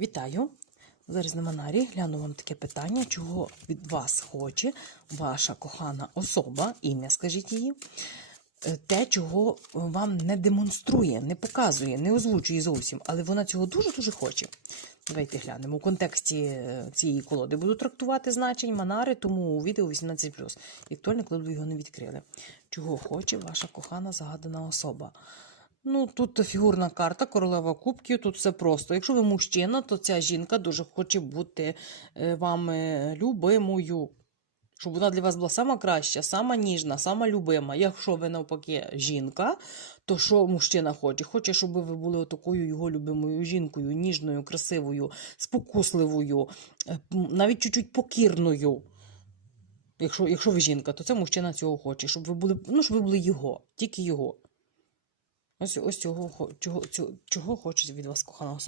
Вітаю! Зараз на Манарі гляну вам таке питання, чого від вас хоче ваша кохана особа, ім'я скажіть її, Е, те, чого вам не демонструє, не показує, не озвучує зовсім, але вона цього дуже-дуже хоче. Давайте глянемо. У контексті е, цієї колоди буду трактувати значень Манари, тому у відео 18+. І актуально, коли його не відкрили. Чого хоче ваша кохана загадана особа? Ну, тут фігурна карта, королева кубків, тут все просто. Якщо ви мужчина, то ця жінка дуже хоче бути е, вами любимою. Щоб вона для вас була сама краща, сама ніжна, сама любима. Якщо ви навпаки жінка, то що мужчина хоче? Хоче, щоб ви були такою його любимою жінкою, ніжною, красивою, спокусливою, е, навіть чуть-чуть покірною. Якщо, якщо ви жінка, то це мужчина цього хоче, щоб ви були, ну, щоб ви були його, тільки його. Ось, ось цього, чого, цього, чого хоче від вас кохана особа.